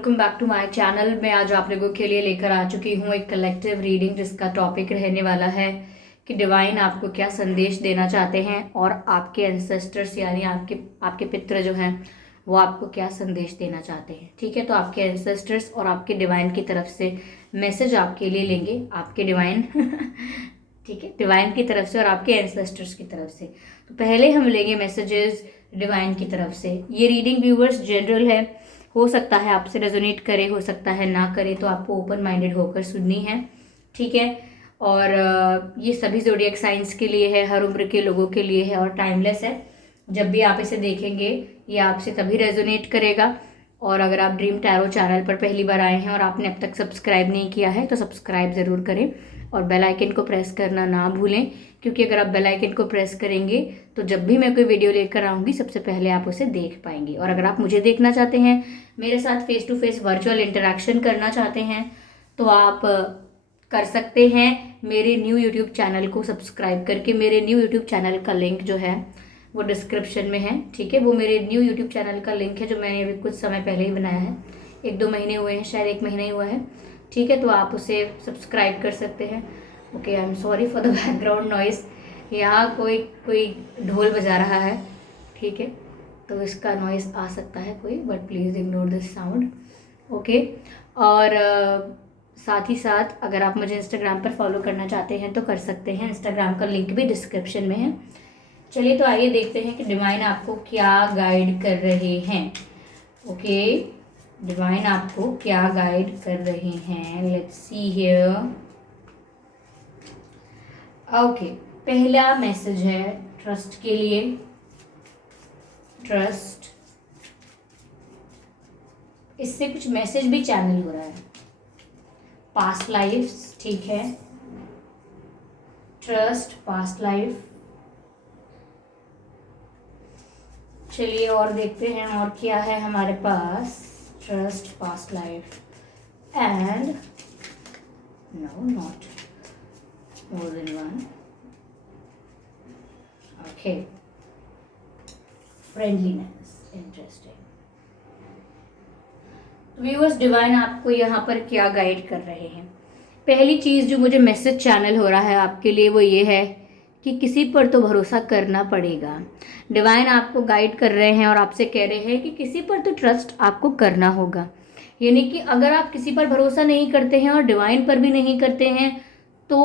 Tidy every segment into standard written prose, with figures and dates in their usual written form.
Welcome back to my channel. मैं आज आप लोगों के लिए लेकर आ चुकी हूँ एक कलेक्टिव रीडिंग जिसका टॉपिक रहने वाला है कि डिवाइन आपको क्या संदेश देना चाहते हैं और आपके एंसेस्टर्स यानी आपके आपके पितृ जो हैं वो आपको क्या संदेश देना चाहते हैं। ठीक है, तो आपके एंसेस्टर्स और आपके डिवाइन की तरफ से मैसेज आपके लिए लेंगे, आपके डिवाइन ठीक है, डिवाइन की तरफ से और आपके एंसेस्टर्स की तरफ से। तो पहले हम लेंगे मैसेजेस डिवाइन की तरफ से। ये रीडिंग व्यूवर्स जनरल है, हो सकता है आपसे रेजोनेट करे, हो सकता है ना करे, तो आपको ओपन माइंडेड होकर सुननी है। ठीक है, और ये सभी ज़ोडिएक साइंस के लिए है, हर उम्र के लोगों के लिए है और टाइमलेस है। जब भी आप इसे देखेंगे ये आपसे तभी रेजोनेट करेगा। और अगर आप ड्रीम टैरो चैनल पर पहली बार आए हैं और आपने अब तक सब्सक्राइब नहीं किया है तो सब्सक्राइब ज़रूर करें और बेल आइकन को प्रेस करना ना भूलें, क्योंकि अगर आप बेल आइकन को प्रेस करेंगे तो जब भी मैं कोई वीडियो लेकर आऊँगी सबसे पहले आप उसे देख पाएंगे। और अगर आप मुझे देखना चाहते हैं, मेरे साथ face to face virtual interaction करना चाहते हैं, तो आप कर सकते हैं मेरे न्यू यूट्यूब चैनल को सब्सक्राइब करके। मेरे न्यू यूट्यूब चैनल का लिंक जो है वो डिस्क्रिप्शन में है। ठीक है, वो मेरे न्यू यूट्यूब चैनल का लिंक है जो मैंने अभी कुछ समय पहले ही बनाया है, 1-2 महीने हुए हैं, शायद 1 महीना ही हुआ है। ठीक है, तो आप उसे सब्सक्राइब कर सकते हैं। Okay, I am sorry for the background noise, यहाँ कोई कोई ढोल बजा रहा है। ठीक है, तो इसका नॉइस आ सकता है कोई, but please ignore this sound. Okay, और साथ ही साथ अगर आप मुझे इंस्टाग्राम पर फॉलो करना चाहते हैं तो कर सकते हैं, इंस्टाग्राम का लिंक भी डिस्क्रिप्शन में है। चलिए तो आइए देखते हैं कि डिवाइन आपको क्या गाइड कर रहे हैं। ओके, डिवाइन आपको क्या गाइड कर रहे हैं, लेट्स सी हियर। ओके, पहला मैसेज है ट्रस्ट के लिए। ट्रस्ट, इससे कुछ मैसेज भी चैनल हो रहा है। पास्ट लाइफ्स, ठीक है, ट्रस्ट, पास्ट लाइफ। चलिए और देखते हैं और क्या है हमारे पास। Trust, past life and no, not more than one. Okay, friendliness, interesting. Viewers, divine आपको यहाँ पर क्या गाइड कर रहे हैं। पहली चीज़ जो मुझे मैसेज चैनल हो रहा है आपके लिए वो ये है कि किसी पर तो भरोसा करना पड़ेगा। डिवाइन आपको गाइड कर रहे हैं और आपसे कह रहे हैं कि किसी पर तो ट्रस्ट आपको करना होगा। यानी कि अगर आप किसी पर भरोसा नहीं करते हैं और डिवाइन पर भी नहीं करते हैं तो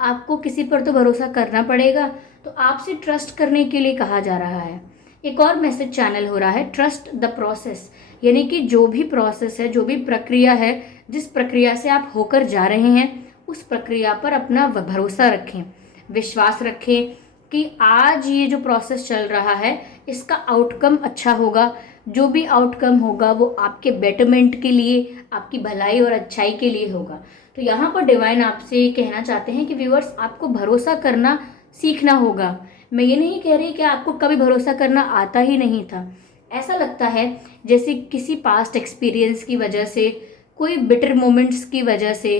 आपको किसी पर तो भरोसा करना पड़ेगा। तो आपसे ट्रस्ट करने के लिए कहा जा रहा है। एक और मैसेज चैनल हो रहा है, ट्रस्ट द प्रोसेस, यानी कि जो भी प्रोसेस है, जो भी प्रक्रिया है, जिस प्रक्रिया से आप होकर जा रहे हैं उस प्रक्रिया पर अपना भरोसा रखें, विश्वास रखें कि आज ये जो प्रोसेस चल रहा है इसका आउटकम अच्छा होगा। जो भी आउटकम होगा वो आपके बेटरमेंट के लिए, आपकी भलाई और अच्छाई के लिए होगा। तो यहाँ पर डिवाइन आपसे कहना चाहते हैं कि व्यूअर्स, आपको भरोसा करना सीखना होगा। मैं ये नहीं कह रही कि आपको कभी भरोसा करना आता ही नहीं था। ऐसा लगता है जैसे किसी पास्ट एक्सपीरियंस की वजह से, कोई बिटर मोमेंट्स की वजह से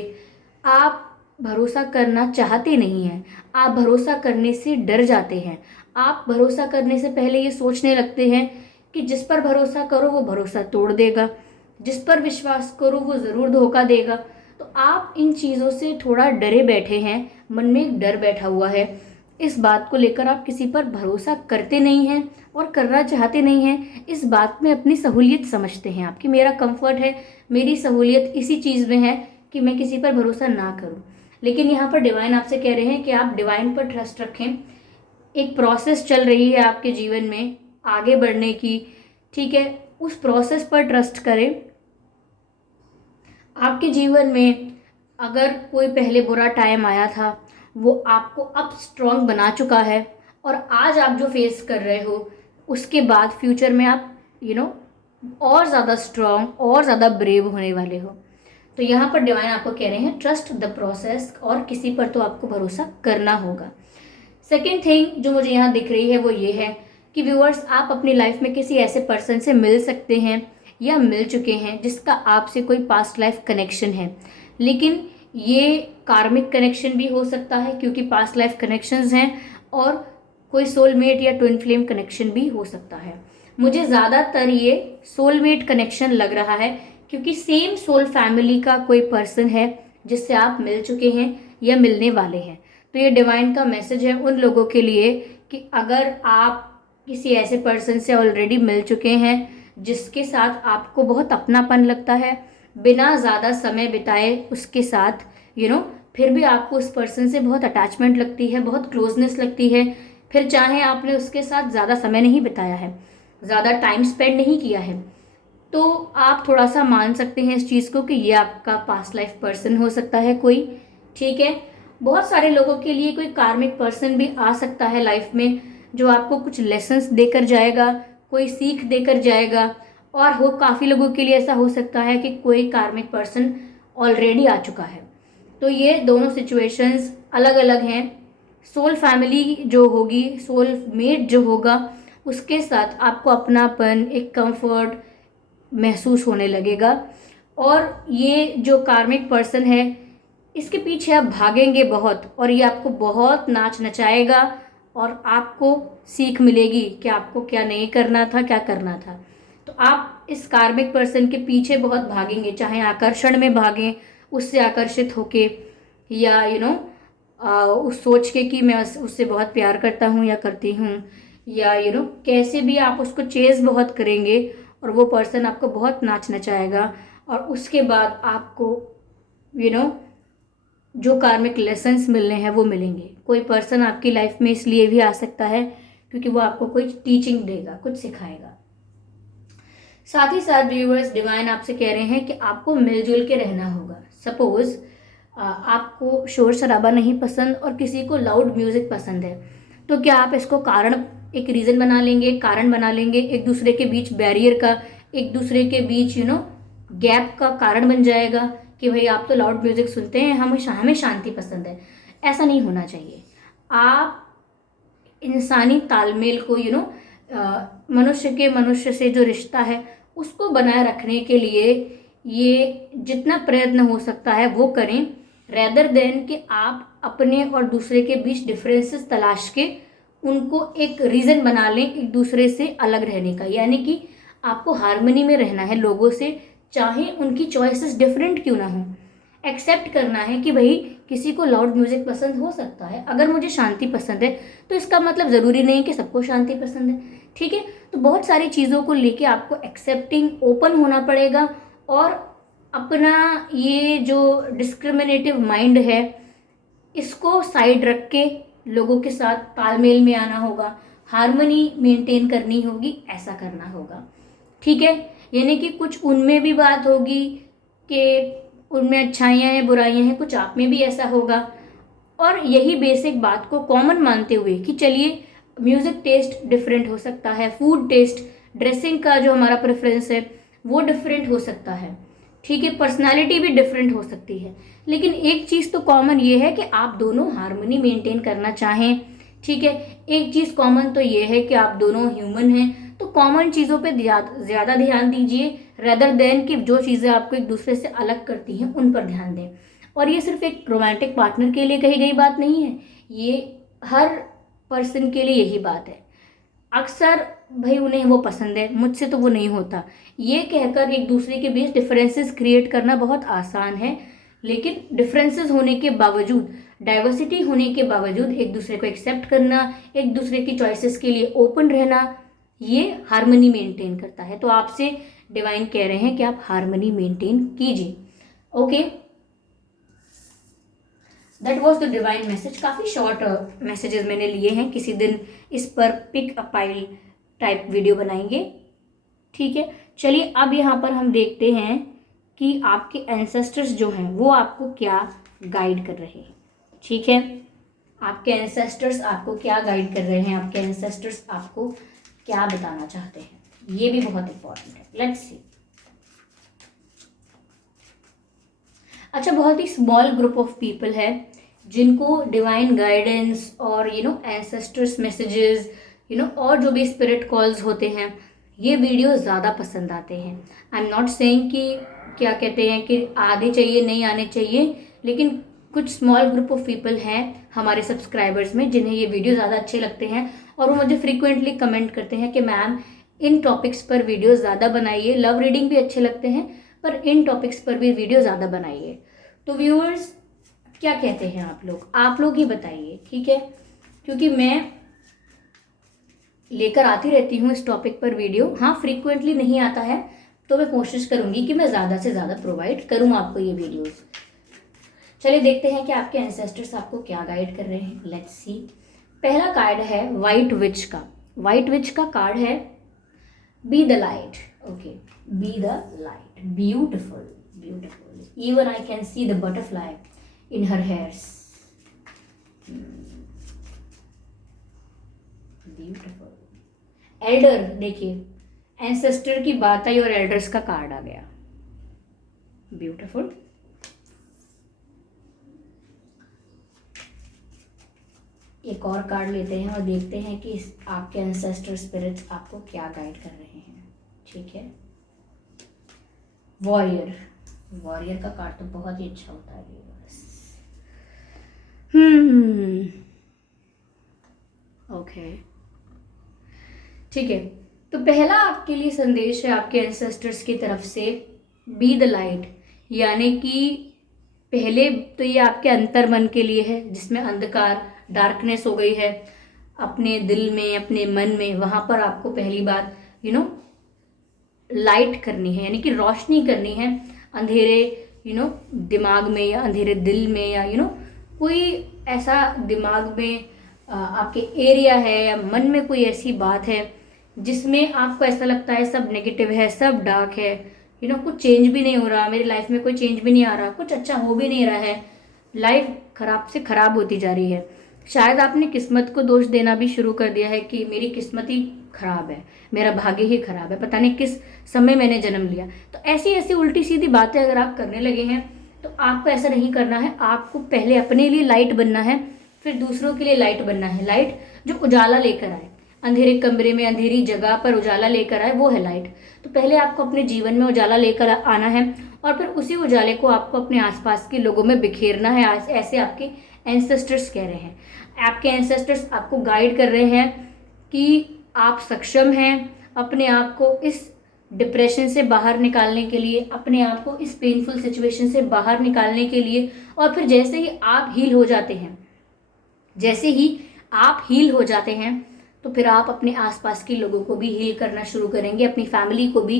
आप भरोसा करना चाहते नहीं हैं, आप भरोसा करने से डर जाते हैं। आप भरोसा करने से पहले ये सोचने लगते हैं कि जिस पर भरोसा करो वो भरोसा तोड़ देगा, जिस पर विश्वास करो वो ज़रूर धोखा देगा। तो आप इन चीज़ों से थोड़ा डरे बैठे हैं, मन में एक डर बैठा हुआ है। इस बात को लेकर आप किसी पर भरोसा करते नहीं हैं और करना चाहते नहीं हैं। इस बात में अपनी सहूलियत समझते हैं आपकी, मेरा कंफर्ट है, मेरी सहूलियत इसी चीज़ में है कि मैं किसी पर भरोसा ना करूं। लेकिन यहाँ पर डिवाइन आपसे कह रहे हैं कि आप डिवाइन पर ट्रस्ट रखें। एक प्रोसेस चल रही है आपके जीवन में आगे बढ़ने की, ठीक है, उस प्रोसेस पर ट्रस्ट करें। आपके जीवन में अगर कोई पहले बुरा टाइम आया था वो आपको अब स्ट्रॉन्ग बना चुका है और आज आप जो फेस कर रहे हो उसके बाद फ्यूचर में आप और ज़्यादा स्ट्रॉन्ग और ज़्यादा ब्रेव होने वाले हो। तो यहाँ पर डिवाइन आपको कह रहे हैं ट्रस्ट द प्रोसेस और किसी पर तो आपको भरोसा करना होगा। सेकेंड थिंग जो मुझे यहाँ दिख रही है वो ये है कि व्यूअर्स, आप अपनी लाइफ में किसी ऐसे पर्सन से मिल सकते हैं या मिल चुके हैं जिसका आपसे कोई पास्ट लाइफ कनेक्शन है। लेकिन ये कार्मिक कनेक्शन भी हो सकता है क्योंकि पास्ट लाइफ कनेक्शंस हैं, और कोई सोलमेट या ट्विन फ्लेम कनेक्शन भी हो सकता है। मुझे ज़्यादातर ये सोलमेट कनेक्शन लग रहा है क्योंकि सेम सोल फैमिली का कोई पर्सन है जिससे आप मिल चुके हैं या मिलने वाले हैं। तो ये डिवाइन का मैसेज है उन लोगों के लिए कि अगर आप किसी ऐसे पर्सन से ऑलरेडी मिल चुके हैं जिसके साथ आपको बहुत अपनापन लगता है, बिना ज़्यादा समय बिताए उसके साथ फिर भी आपको उस पर्सन से बहुत अटैचमेंट लगती है, बहुत क्लोजनेस लगती है, फिर चाहे आपने उसके साथ ज़्यादा समय नहीं बिताया है, ज़्यादा टाइम स्पेंड नहीं किया है, तो आप थोड़ा सा मान सकते हैं इस चीज़ को कि ये आपका पास्ट लाइफ पर्सन हो सकता है कोई। ठीक है, बहुत सारे लोगों के लिए कोई कार्मिक पर्सन भी आ सकता है लाइफ में, जो आपको कुछ लेसन्स देकर जाएगा, कोई सीख देकर जाएगा। और वो काफ़ी लोगों के लिए ऐसा हो सकता है कि कोई कार्मिक पर्सन ऑलरेडी आ चुका है। तो ये दोनों सिचुएशंस अलग अलग हैं। सोल फैमिली जो होगी, सोल मेट जो होगा, उसके साथ आपको अपनापन, एक कंफर्ट महसूस होने लगेगा। और ये जो कार्मिक पर्सन है, इसके पीछे आप भागेंगे बहुत, और ये आपको बहुत नाच नचाएगा और आपको सीख मिलेगी कि आपको क्या नहीं करना था, क्या करना था। तो आप इस कार्मिक पर्सन के पीछे बहुत भागेंगे, चाहे आकर्षण में भागें, उससे आकर्षित होके, या उस सोच के कि मैं उससे बहुत प्यार करता हूँ या करती हूँ, या कैसे भी आप उसको चेज़ बहुत करेंगे और वो पर्सन आपको बहुत नाच नचाएगा। और उसके बाद आपको जो कार्मिक लेसन्स मिलने हैं वो मिलेंगे। कोई पर्सन आपकी लाइफ में इसलिए भी आ सकता है क्योंकि वो आपको कोई टीचिंग देगा, कुछ सिखाएगा। साथ ही साथ व्यूअर्स, डिवाइन आपसे कह रहे हैं कि आपको मिलजुल के रहना होगा। सपोज आपको शोर शराबा नहीं पसंद और किसी को लाउड म्यूजिक पसंद है, तो क्या आप इसको एक रीज़न बना लेंगे, कारण बना लेंगे, एक दूसरे के बीच बैरियर का, एक दूसरे के बीच गैप का कारण बन जाएगा कि भाई आप तो लाउड म्यूजिक सुनते हैं, हमें शांति पसंद है। ऐसा नहीं होना चाहिए। आप इंसानी तालमेल को मनुष्य से जो रिश्ता है उसको बनाए रखने के लिए ये जितना प्रयत्न हो सकता है वो करें, रेदर देन कि आप अपने और दूसरे के बीच डिफरेंसेस तलाश के उनको एक रीज़न बना लें एक दूसरे से अलग रहने का। यानी कि आपको हार्मनी में रहना है लोगों से, चाहे उनकी चॉइसेस डिफरेंट क्यों ना हो। एक्सेप्ट करना है कि भाई किसी को लाउड म्यूजिक पसंद हो सकता है, अगर मुझे शांति पसंद है तो इसका मतलब ज़रूरी नहीं कि सबको शांति पसंद है। ठीक है, तो बहुत सारी चीज़ों को लेके आपको एक्सेप्टिंग, ओपन होना पड़ेगा और अपना ये जो डिस्क्रिमिनेटिव माइंड है इसको साइड रख के लोगों के साथ तालमेल में आना होगा, हार्मनी मेंटेन करनी होगी, ऐसा करना होगा। ठीक है, यानी कि कुछ उनमें भी बात होगी कि उनमें अच्छाइयाँ हैं, बुराइयाँ हैं, कुछ आप में भी ऐसा होगा। और यही बेसिक बात को कॉमन मानते हुए कि चलिए म्यूज़िक टेस्ट डिफरेंट हो सकता है, फूड टेस्ट, ड्रेसिंग का जो हमारा प्रेफरेंस है वो डिफरेंट हो सकता है। ठीक है, पर्सनालिटी भी डिफरेंट हो सकती है, लेकिन एक चीज़ तो कॉमन ये है कि आप दोनों हार्मनी मेंटेन करना चाहें। ठीक है, एक चीज़ कॉमन तो ये है कि आप दोनों ह्यूमन हैं, तो कॉमन चीज़ों पे ज़्यादा ध्यान दीजिए रेदर देन कि जो चीज़ें आपको एक दूसरे से अलग करती हैं उन पर ध्यान दें। और ये सिर्फ एक रोमांटिक पार्टनर के लिए कही गई बात नहीं है, ये हर पर्सन के लिए यही बात है। अक्सर भाई उन्हें वो पसंद है, मुझसे तो वो नहीं होता, ये कहकर एक दूसरे के बीच डिफरेंसेस क्रिएट करना बहुत आसान है, लेकिन डिफरेंसेस होने के बावजूद, डाइवर्सिटी होने के बावजूद एक दूसरे को एक्सेप्ट करना, एक दूसरे की चॉइसेस के लिए ओपन रहना, ये हार्मनी मेंटेन करता है। तो आपसे डिवाइन कह रहे हैं कि आप हार्मनी मेंटेन कीजिए। Okay, that was the divine message. काफ़ी शॉर्ट मैसेजेस मैंने लिए हैं, किसी दिन इस पर pick a pile type video बनाएंगे। ठीक है, चलिए अब यहाँ पर हम देखते हैं कि आपके एंसेस्टर्स जो हैं वो आपको क्या गाइड कर रहे हैं। ठीक है, आपके एंसेस्टर्स आपको क्या गाइड कर रहे हैं, आपके एंसेस्टर्स आपको क्या बताना चाहते हैं, ये भी बहुत इंपॉर्टेंट है। Let's see. अच्छा, बहुत ही स्मॉल ग्रुप ऑफ पीपल है जिनको डिवाइन गाइडेंस और एंसेस्टर्स मैसेजेस और जो भी स्पिरिट कॉल्स होते हैं ये वीडियो ज़्यादा पसंद आते हैं। आई एम नॉट सेइंग कि क्या कहते हैं कि आने चाहिए, नहीं आने चाहिए, लेकिन कुछ स्मॉल ग्रुप ऑफ पीपल हैं हमारे सब्सक्राइबर्स में जिन्हें ये वीडियो ज़्यादा अच्छे लगते हैं और वो मुझे फ्रीक्वेंटली कमेंट करते हैं कि मैम इन टॉपिक्स पर वीडियो ज़्यादा बनाइए। लव रीडिंग भी अच्छे लगते हैं पर इन टॉपिक्स पर भी वीडियो ज़्यादा बनाइए। तो व्यूअर्स क्या कहते हैं आप लोग ही बताइए, ठीक है, क्योंकि मैं लेकर आती रहती हूँ इस टॉपिक पर वीडियो। हाँ, फ्रीक्वेंटली नहीं आता है तो मैं कोशिश करूँगी कि मैं ज़्यादा से ज़्यादा प्रोवाइड करूँ आपको ये वीडियोस। चलिए देखते हैं कि आपके एंसेस्टर्स आपको क्या गाइड कर रहे हैं। Let's see. पहला कार्ड है वाइट विच का। वाइट विच का कार्ड है be the light. Okay, be the light, beautiful beautiful. Even I can see the butterfly in her hairs, beautiful. Elder, देखिए एंसेस्टर की बात आई और एल्डर्स का कार्ड आ गया, ब्यूटिफुल। एक और कार्ड लेते हैं और देखते हैं कि आपके एंसेस्टर स्पिरिट्स आपको क्या गाइड कर रहे हैं, ठीक है। वॉरियर, वॉरियर का कार्ड तो बहुत ही अच्छा होता है। ओके, ठीक है। तो पहला आपके लिए संदेश है आपके एंसेस्टर्स की तरफ से, बी द लाइट, यानी कि पहले तो ये आपके अंतर मन के लिए है जिसमें अंधकार, डार्कनेस हो गई है अपने दिल में, अपने मन में। वहां पर आपको पहली बार लाइट करनी है, यानी कि रोशनी करनी है अंधेरे दिमाग में या अंधेरे दिल में, या कोई ऐसा दिमाग में आपके एरिया है या मन में कोई ऐसी बात है जिसमें आपको ऐसा लगता है सब नेगेटिव है, सब डार्क है, कुछ चेंज भी नहीं हो रहा, मेरी लाइफ में कोई चेंज भी नहीं आ रहा, कुछ अच्छा हो भी नहीं रहा है, लाइफ खराब से खराब होती जा रही है। शायद आपने किस्मत को दोष देना भी शुरू कर दिया है कि मेरी किस्मत ही खराब है, मेरा भाग्य ही खराब है, पता नहीं किस समय मैंने जन्म लिया। तो ऐसी ऐसी उल्टी सीधी बातें अगर आप करने लगे हैं तो आपको ऐसा नहीं करना है। आपको पहले अपने लिए लाइट बनना है, फिर दूसरों के लिए लाइट बनना है। लाइट जो उजाला लेकर आए, अंधेरे कमरे में अंधेरी जगह पर उजाला लेकर आए, वो है लाइट। तो पहले आपको अपने जीवन में उजाला लेकर आना है और फिर उसी उजाले को आपको अपने आसपास के लोगों में बिखेरना है। ऐसे आपके एंसेस्टर्स कह रहे हैं, आपके एंसेस्टर्स आपको गाइड कर रहे हैं कि आप सक्षम हैं अपने आप को इस डिप्रेशन से बाहर निकालने के लिए, अपने आप को इस पेनफुल सिचुएशन से बाहर निकालने के लिए। और फिर जैसे ही आप हील हो जाते हैं, जैसे ही आप हील हो जाते हैं तो फिर आप अपने आसपास के लोगों को भी हील करना शुरू करेंगे, अपनी फैमिली को भी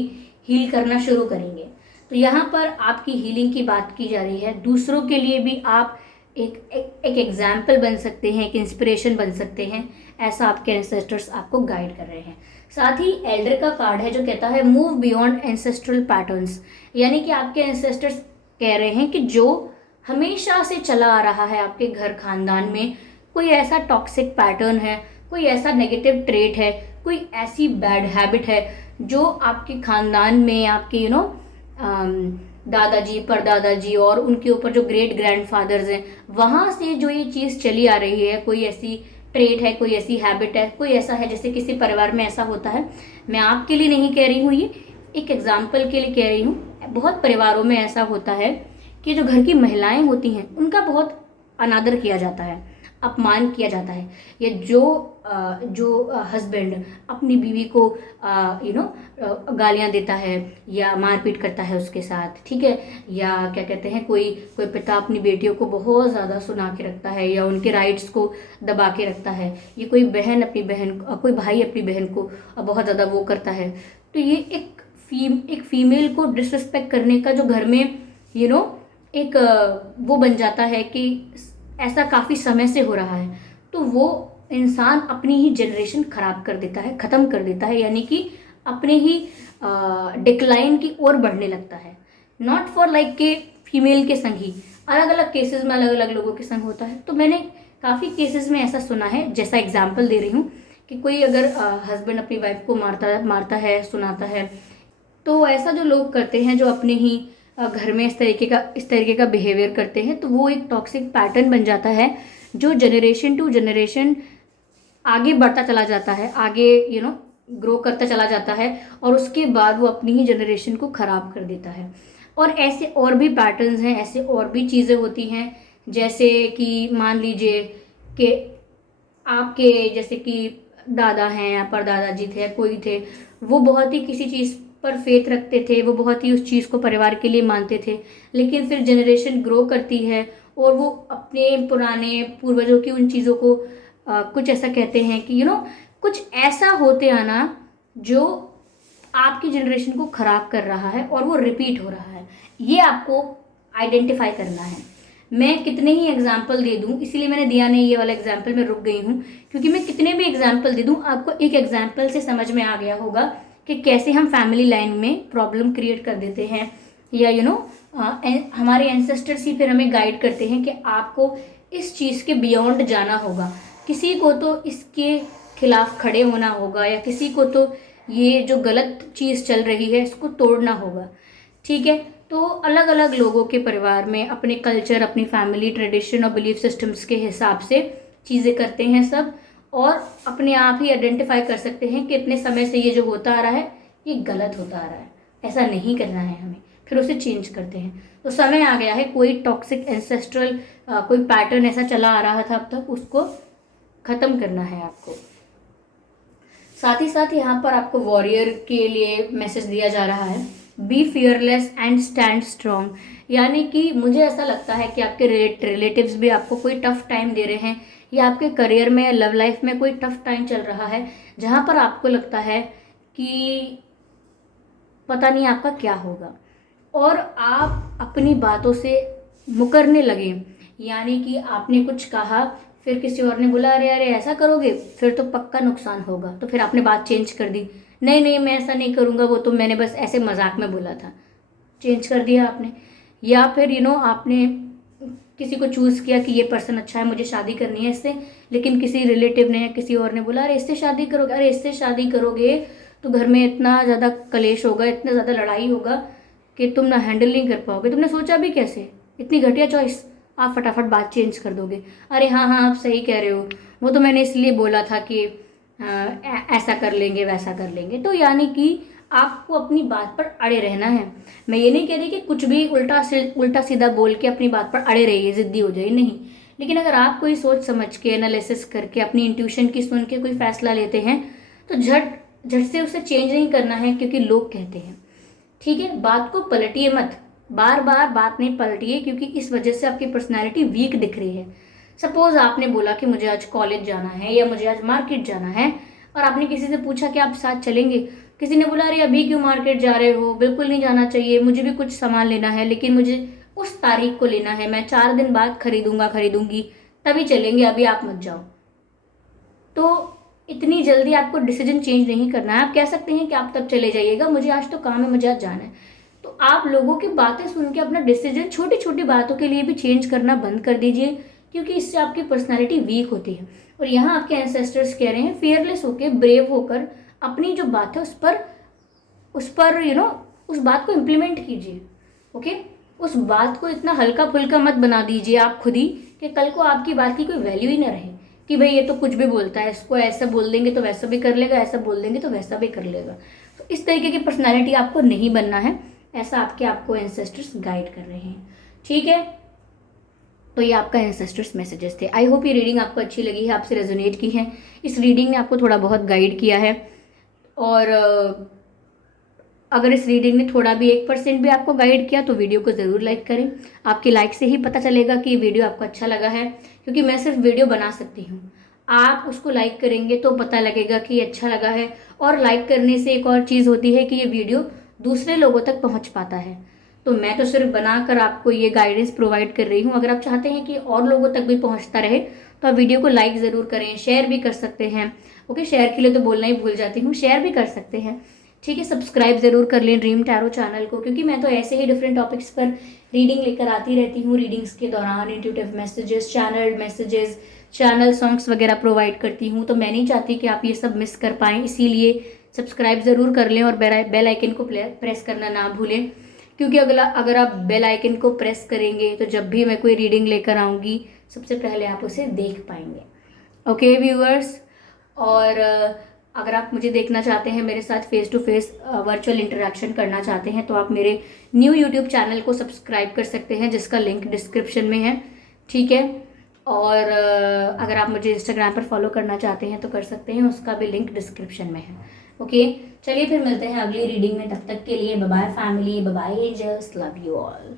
हील करना शुरू करेंगे। तो यहाँ पर आपकी हीलिंग की बात की जा रही है। दूसरों के लिए भी आप एक एग्जाम्पल बन सकते हैं, एक इंस्पिरेशन बन सकते हैं, ऐसा आपके एंसेस्टर्स आपको गाइड कर रहे हैं। साथ ही एल्डर का कार्ड है जो कहता है मूव बियॉन्ड एंसेस्ट्रल पैटर्न्स, यानी कि आपके एंसेस्टर्स कह रहे हैं कि जो हमेशा से चला आ रहा है आपके घर खानदान में, कोई ऐसा टॉक्सिक पैटर्न है, कोई ऐसा नेगेटिव ट्रेट है, कोई ऐसी बैड हैबिट है जो आपके खानदान में, आपके दादाजी, परदादाजी और उनके ऊपर जो ग्रेट ग्रैंडफादर्स हैं, वहाँ से जो ये चीज़ चली आ रही है, कोई ऐसी ट्रेट है, कोई ऐसी हैबिट है, कोई ऐसा है, जैसे किसी परिवार में ऐसा होता है। मैं आपके लिए नहीं कह रही हूँ, ये एक एग्जाम्पल के लिए कह रही हूँ। बहुत परिवारों में ऐसा होता है कि जो घर की महिलाएं होती हैं उनका बहुत अनादर किया जाता है, अपमान किया जाता है, या जो हस्बैंड अपनी बीवी को गालियां देता है या मारपीट करता है उसके साथ, ठीक है, या क्या कहते हैं, कोई पिता अपनी बेटियों को बहुत ज़्यादा सुना के रखता है या उनके राइट्स को दबा के रखता है, ये कोई भाई अपनी बहन को बहुत ज़्यादा वो करता है। तो ये एक फीमेल को डिसरिस्पेक्ट करने का जो घर में एक वो बन जाता है कि ऐसा काफ़ी समय से हो रहा है, तो वो इंसान अपनी ही जनरेशन खराब कर देता है, ख़त्म कर देता है, यानी कि अपने ही डिक्लाइन की ओर बढ़ने लगता है। नॉट फॉर लाइक के फीमेल के संग ही, अलग अलग केसेस में अलग अलग लोगों के संग होता है। तो मैंने काफ़ी केसेस में ऐसा सुना है, जैसा एग्जाम्पल दे रही हूँ कि कोई अगर हस्बैंड अपनी वाइफ को मारता है, सुनाता है, तो ऐसा जो लोग करते हैं, जो अपने ही घर में इस तरीके का बिहेवियर करते हैं, तो वो एक टॉक्सिक पैटर्न बन जाता है जो जनरेशन टू जनरेशन आगे बढ़ता चला जाता है, आगे ग्रो करता चला जाता है, और उसके बाद वो अपनी ही जनरेशन को ख़राब कर देता है। और ऐसे और भी पैटर्न्स हैं, ऐसे और भी चीज़ें होती हैं, जैसे कि मान लीजिए कि आपके जैसे कि दादा हैं या परदादा जी थे, कोई थे, वो बहुत ही किसी चीज़ पर फेथ रखते थे, वो बहुत ही उस चीज़ को परिवार के लिए मानते थे। लेकिन फिर जनरेशन ग्रो करती है और वो अपने पुराने पूर्वजों की उन चीज़ों को कुछ ऐसा कहते हैं कि कुछ ऐसा होते आना जो आपकी जनरेशन को ख़राब कर रहा है और वो रिपीट हो रहा है। ये आपको आइडेंटिफाई करना है। मैं कितने ही एग्जाम्पल दे दूं, इसीलिए मैंने दिया नहीं ये वाला एग्जाम्पल, मैं रुक गई हूँ, क्योंकि मैं कितने भी एग्जाम्पल दे दूं आपको एक एग्जाम्पल से समझ में आ गया होगा कि कैसे हम फैमिली लाइन में प्रॉब्लम क्रिएट कर देते हैं, या हमारे एंसेस्टर्स ही फिर हमें गाइड करते हैं कि आपको इस चीज़ के बियॉन्ड जाना होगा। किसी को तो इसके खिलाफ खड़े होना होगा, या किसी को तो ये जो गलत चीज़ चल रही है इसको तोड़ना होगा। ठीक है, तो अलग अलग लोगों के परिवार में अपने कल्चर, अपनी फैमिली ट्रेडिशन और बिलीफ सिस्टम्स के हिसाब से चीज़ें करते हैं सब, और अपने आप ही आइडेंटिफाई कर सकते हैं कि इतने समय से ये जो होता आ रहा है ये गलत होता आ रहा है, ऐसा नहीं करना है हमें, फिर उसे चेंज करते हैं। तो समय आ गया है, कोई टॉक्सिक एंसेस्ट्रल कोई पैटर्न ऐसा चला आ रहा था अब तक, उसको ख़त्म करना है आपको। साथ ही साथ यहाँ पर आपको वॉरियर के लिए मैसेज दिया जा रहा है, be fearless and stand strong. यानी कि मुझे ऐसा लगता है कि आपके रिलेटिव्स भी आपको कोई टफ टाइम दे रहे हैं, या आपके करियर में, लव लाइफ में कोई टफ टाइम चल रहा है जहाँ पर आपको लगता है कि पता नहीं आपका क्या होगा, और आप अपनी बातों से मुकरने लगे। यानी कि आपने कुछ कहा, फिर किसी और ने बोला अरे अरे ऐसा करोगे फिर तो पक्का नुकसान होगा, तो फिर आपने बात चेंज कर दी, नहीं नहीं मैं ऐसा नहीं करूँगा, वो तो मैंने बस ऐसे मजाक में बोला था, चेंज कर दिया आपने। या फिर आपने किसी को चूज़ किया कि ये पर्सन अच्छा है, मुझे शादी करनी है इससे, लेकिन किसी रिलेटिव ने या किसी और ने बोला अरे इससे शादी करोगे, अरे इससे शादी करोगे तो घर में इतना ज़्यादा कलेश होगा, इतना ज़्यादा लड़ाई होगा कि तुम ना हैंडल नहीं कर पाओगे, तुमने सोचा भी कैसे, इतनी घटिया चॉइस, आप फटाफट बात चेंज कर दोगे। अरे हाँ हाँ आप सही कह रहे हो, वो तो मैंने इसलिए बोला था कि ऐसा कर लेंगे वैसा कर लेंगे। तो यानी कि आपको अपनी बात पर अड़े रहना है। मैं ये नहीं कह रही कि कुछ भी उल्टा सीधा बोल के अपनी बात पर अड़े रहिए, ज़िद्दी हो जाए, नहीं। लेकिन अगर आप कोई सोच समझ के, एनालिसिस करके, अपनी इंट्यूशन की सुन के कोई फैसला लेते हैं तो झट से उसे चेंज नहीं करना है, क्योंकि लोग कहते हैं। ठीक है, बात को पलटिए मत, बार बार बात नहीं पलटिए, क्योंकि इस वजह से आपकी पर्सनैलिटी वीक दिख रही है। सपोज आपने बोला कि मुझे आज कॉलेज जाना है या मुझे आज मार्केट जाना है, और आपने किसी से पूछा कि आप साथ चलेंगे, किसी ने बोला अरे अभी क्यों मार्केट जा रहे हो, बिल्कुल नहीं जाना चाहिए, मुझे भी कुछ सामान लेना है लेकिन मुझे उस तारीख को लेना है, मैं 4 दिन बाद खरीदूंगी, तभी चलेंगे, अभी आप मत जाओ। तो इतनी जल्दी आपको डिसीजन चेंज नहीं करना है। आप कह सकते हैं कि आप तब चले जाइएगा, मुझे आज तो काम है, मुझे आज जाना है। तो आप लोगों की बातें सुन के अपना डिसीजन छोटी छोटी बातों के लिए भी चेंज करना बंद कर दीजिए, क्योंकि इससे आपकी पर्सनालिटी वीक होती है। और यहाँ आपके एंसेस्टर्स कह रहे हैं फियरलेस होकर, ब्रेव होकर अपनी जो बात है उस पर उस बात को इम्प्लीमेंट कीजिए। ओके, उस बात को इतना हल्का फुल्का मत बना दीजिए आप खुद ही कि कल को आपकी बात की कोई वैल्यू ही ना रहे, कि भाई ये तो कुछ भी बोलता है, इसको ऐसा बोल देंगे तो वैसा भी कर लेगा, ऐसा बोल देंगे तो वैसा भी कर लेगा। तो इस तरीके की पर्सनालिटी आपको नहीं बनना है, ऐसा आपको एंसेस्टर्स गाइड कर रहे हैं। ठीक है, तो ये आपका एंसेस्टर्स मैसेजेस थे। आई होप ये रीडिंग आपको अच्छी लगी है, आपसे रेजोनेट की है, इस रीडिंग ने आपको थोड़ा बहुत गाइड किया है। और अगर इस रीडिंग ने थोड़ा भी 1% भी आपको गाइड किया तो वीडियो को ज़रूर लाइक करें। आपके लाइक से ही पता चलेगा कि ये वीडियो आपको अच्छा लगा है, क्योंकि मैं सिर्फ वीडियो बना सकती हूँ, आप उसको लाइक करेंगे तो पता लगेगा कि ये अच्छा लगा है। और लाइक करने से एक और चीज़ होती है कि ये वीडियो दूसरे लोगों तक पहुँच पाता है। तो मैं तो सिर्फ बनाकर आपको ये गाइडेंस प्रोवाइड कर रही हूँ, अगर आप चाहते हैं कि और लोगों तक भी पहुँचता रहे तो आप वीडियो को लाइक ज़रूर करें, शेयर भी कर सकते हैं। ओके, शेयर के लिए तो बोलना ही भूल जाती हूँ, शेयर भी कर सकते हैं। ठीक है, सब्सक्राइब ज़रूर कर लें ड्रीम टैरो चैनल को, क्योंकि मैं तो ऐसे ही डिफरेंट टॉपिक्स पर रीडिंग लेकर आती रहती हूँ। रीडिंग्स के दौरान इंट्यूटिव मैसेजेस, चैनल सॉन्ग्स वगैरह प्रोवाइड करती हूँ। तो मैं नहीं चाहती कि आप ये सब मिस कर पाएँ, इसीलिए सब्सक्राइब ज़रूर कर लें और बेल आइकन को प्रेस करना ना भूलें, क्योंकि अगर आप बेल आइकन को प्रेस करेंगे तो जब भी मैं कोई रीडिंग लेकर आऊँगी सबसे पहले आप उसे देख पाएंगे। ओके व्यूअर्स, और अगर आप मुझे देखना चाहते हैं, मेरे साथ face to face virtual interaction करना चाहते हैं, तो आप मेरे न्यू यूट्यूब चैनल को सब्सक्राइब कर सकते हैं, जिसका लिंक डिस्क्रिप्शन में है। ठीक है, और अगर आप मुझे इंस्टाग्राम पर फॉलो करना चाहते हैं तो कर सकते हैं, उसका भी लिंक डिस्क्रिप्शन में है। ओके, चलिए फिर मिलते हैं अगली रीडिंग में। तब तक के लिए bye bye family, bye bye angels, love you all.